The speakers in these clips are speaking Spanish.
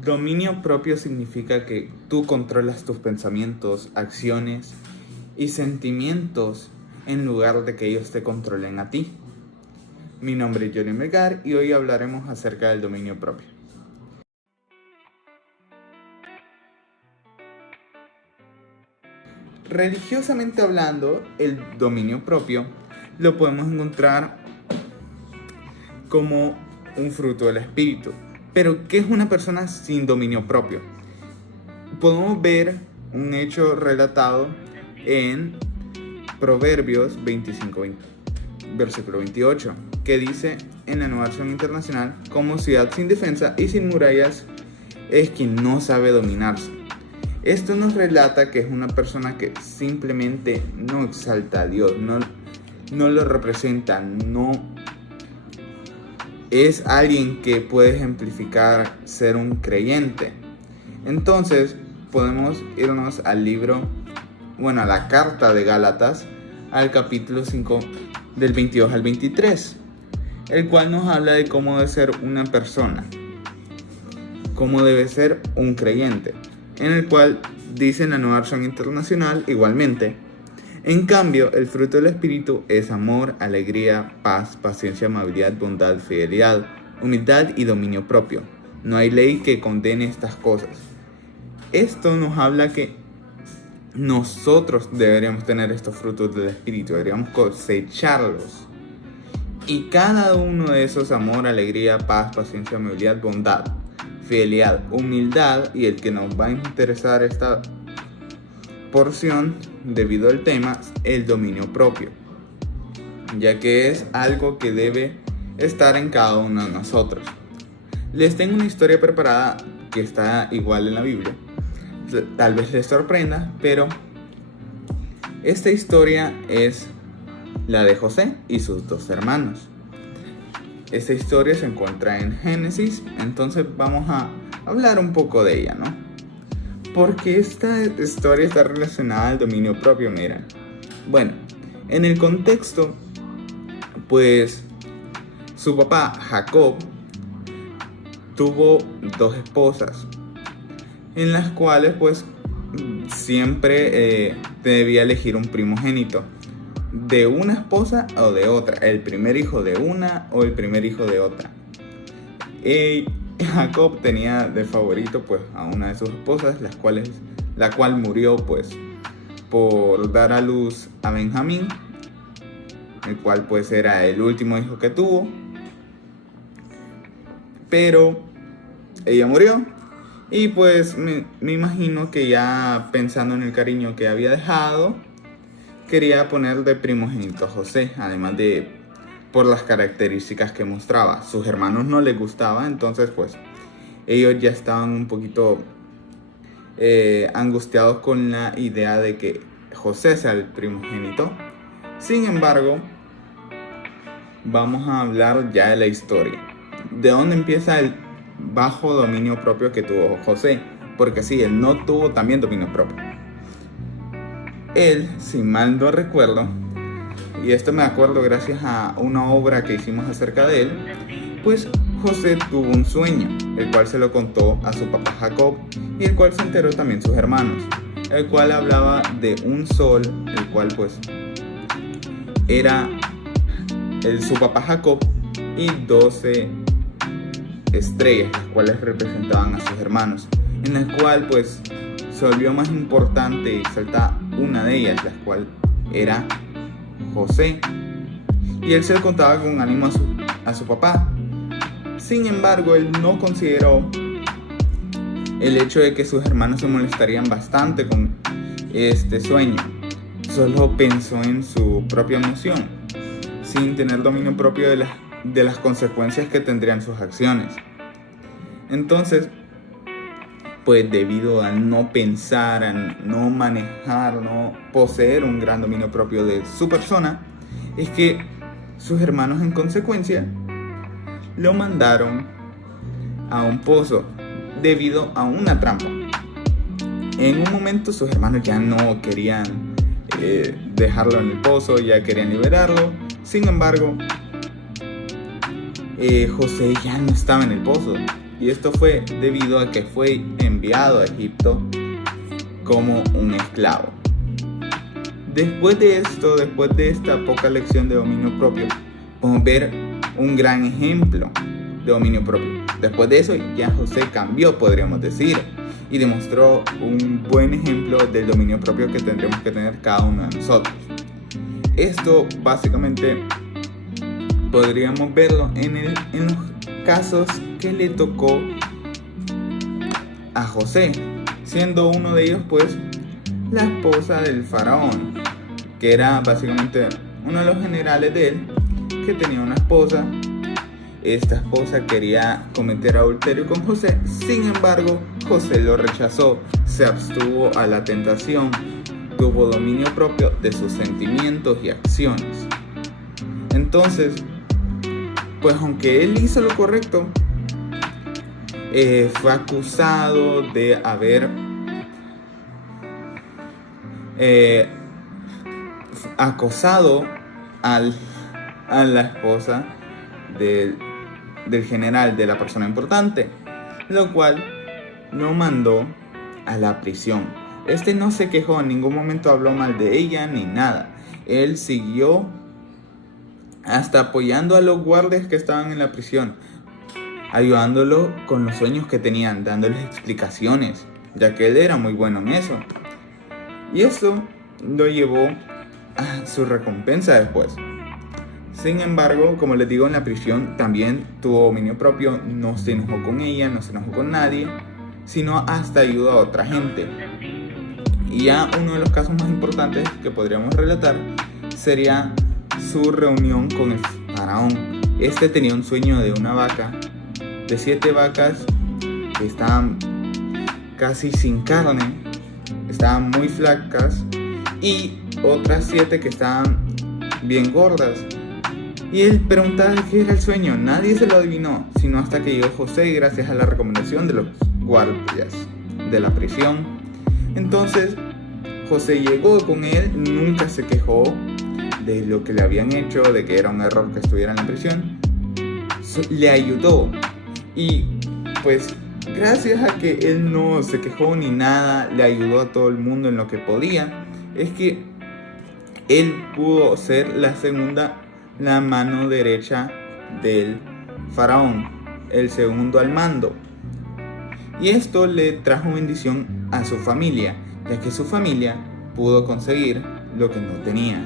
Dominio propio significa que tú controlas tus pensamientos, acciones y sentimientos en lugar de que ellos te controlen a ti. Mi nombre es Johnny Melgar y hoy hablaremos acerca del dominio propio. Religiosamente hablando, el dominio propio lo podemos encontrar como un fruto del espíritu. Pero, ¿qué es una persona sin dominio propio? Podemos ver un hecho relatado en Proverbios 25, versículo 28, que dice en la Nueva Versión Internacional: como ciudad sin defensa y sin murallas es quien no sabe dominarse. Esto nos relata que es una persona que simplemente no exalta a Dios, no lo representa, no es alguien que puede ejemplificar ser un creyente. Entonces podemos irnos al libro, a la carta de Gálatas, al capítulo 5 del 22 al 23, el cual nos habla de cómo debe ser una persona, cómo debe ser un creyente, en el cual dice en la Nueva Versión Internacional igualmente: en cambio, el fruto del Espíritu es amor, alegría, paz, paciencia, amabilidad, bondad, fidelidad, humildad y dominio propio. No hay ley que condene estas cosas. Esto nos habla que nosotros deberíamos tener estos frutos del Espíritu, deberíamos cosecharlos. Y cada uno de esos, amor, alegría, paz, paciencia, amabilidad, bondad, fidelidad, humildad, y el que nos va a interesar esta porción debido al tema, el dominio propio, ya que es algo que debe estar en cada uno de nosotros. Les tengo una historia preparada que está igual en la Biblia, tal vez les sorprenda, pero esta historia es la de José y sus dos hermanos. Esta historia se encuentra en Génesis, entonces vamos a hablar un poco de ella, ¿no? Porque esta historia está relacionada al dominio propio, miren. Bueno, en el contexto, pues su papá Jacob tuvo dos esposas, en las cuales pues siempre debía elegir un primogénito, de una esposa o de otra, el primer hijo de una o el primer hijo de otra. Jacob tenía de favorito pues a una de sus esposas, la cual murió pues por dar a luz a Benjamín, el cual pues era el último hijo que tuvo. Pero ella murió y pues me imagino que ya pensando en el cariño que había dejado, quería poner de primogénito a José, además de por las características que mostraba. Sus hermanos no les gustaba, entonces pues ellos ya estaban un poquito angustiados con la idea de que José sea el primogénito. Sin embargo, vamos a hablar ya de la historia, de dónde empieza el bajo dominio propio que tuvo José, porque sí, él no tuvo también dominio propio. Él, si mal no recuerdo, y esto me acuerdo gracias a una obra que hicimos acerca de él, pues José tuvo un sueño, el cual se lo contó a su papá Jacob, y el cual se enteró también sus hermanos, el cual hablaba de un sol, el cual pues era su papá Jacob, y 12 estrellas, las cuales representaban a sus hermanos, en la cual pues se volvió más importante y salta una de ellas, la cual era José, y él se lo contaba con ánimo a su papá. Sin embargo, él no consideró el hecho de que sus hermanos se molestarían bastante con este sueño. Solo pensó en su propia emoción, sin tener dominio propio de las consecuencias que tendrían sus acciones. Entonces, pues debido a no pensar, a no manejar, no poseer un gran dominio propio de su persona, es que sus hermanos en consecuencia lo mandaron a un pozo debido a una trampa. En un momento sus hermanos ya no querían dejarlo en el pozo, ya querían liberarlo. Sin embargo, José ya no estaba en el pozo y esto fue debido a que fue enviado a Egipto como un esclavo. Después de esto, después de esta poca lección de dominio propio, podemos ver un gran ejemplo de dominio propio. Después de eso ya José cambió, podríamos decir, y demostró un buen ejemplo del dominio propio que tendremos que tener cada uno de nosotros. Esto básicamente podríamos verlo en los casos que le tocó a José, siendo uno de ellos pues la esposa del faraón, que era básicamente uno de los generales de él, que tenía una esposa. Esta esposa quería cometer adulterio con José, sin embargo José lo rechazó, se abstuvo a la tentación, tuvo dominio propio de sus sentimientos y acciones. Entonces, pues aunque él hizo lo correcto, fue acusado de haber acosado a la esposa del general, de la persona importante, lo cual lo mandó a la prisión. Este no se quejó, en ningún momento habló mal de ella ni nada. Él siguió hasta apoyando a los guardias que estaban en la prisión, ayudándolo con los sueños que tenían, dándoles explicaciones, ya que él era muy bueno en eso. Y eso lo llevó a su recompensa después. Sin embargo, como les digo, en la prisión también tuvo dominio propio, no se enojó con ella, no se enojó con nadie, sino hasta ayudó a otra gente. Y ya uno de los casos más importantes que podríamos relatar sería su reunión con el faraón. Este tenía un sueño de una vaca, de 7 vacas que estaban casi sin carne, estaban muy flacas, y otras 7 que estaban bien gordas. Y él preguntaba qué era el sueño. Nadie se lo adivinó, sino hasta que llegó José, gracias a la recomendación de los guardias de la prisión. Entonces José llegó con él, nunca se quejó de lo que le habían hecho, de que era un error que estuviera en la prisión. Le ayudó, y pues gracias a que él no se quejó ni nada, le ayudó a todo el mundo en lo que podía, es que él pudo ser la mano derecha del faraón, el segundo al mando. Y esto le trajo bendición a su familia, ya que su familia pudo conseguir lo que no tenía.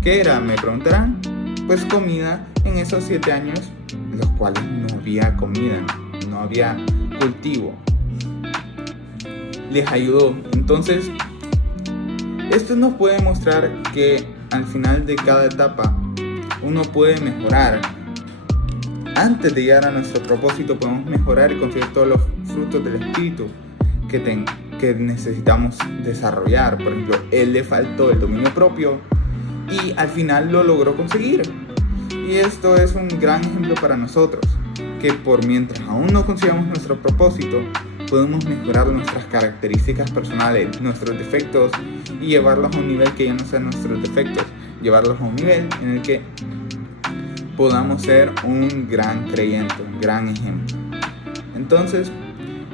¿Qué era? Me preguntarán. Pues comida en esos 7 años, los cuales no había comida, no había cultivo. Les ayudó. Entonces, esto nos puede mostrar que al final de cada etapa uno puede mejorar. Antes de llegar a nuestro propósito podemos mejorar y conseguir todos los frutos del espíritu que necesitamos desarrollar. Por ejemplo, él le faltó el dominio propio y al final lo logró conseguir. Y esto es un gran ejemplo para nosotros, que por mientras aún no consigamos nuestro propósito, podemos mejorar nuestras características personales, nuestros defectos, y llevarlos a un nivel que ya no sean nuestros defectos, llevarlos a un nivel en el que podamos ser un gran creyente, un gran ejemplo. Entonces,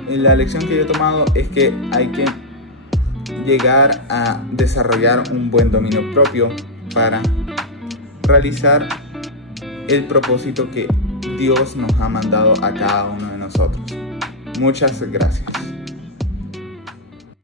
la lección que yo he tomado es que hay que llegar a desarrollar un buen dominio propio para realizar el propósito que Dios nos ha mandado a cada uno de nosotros. Muchas gracias.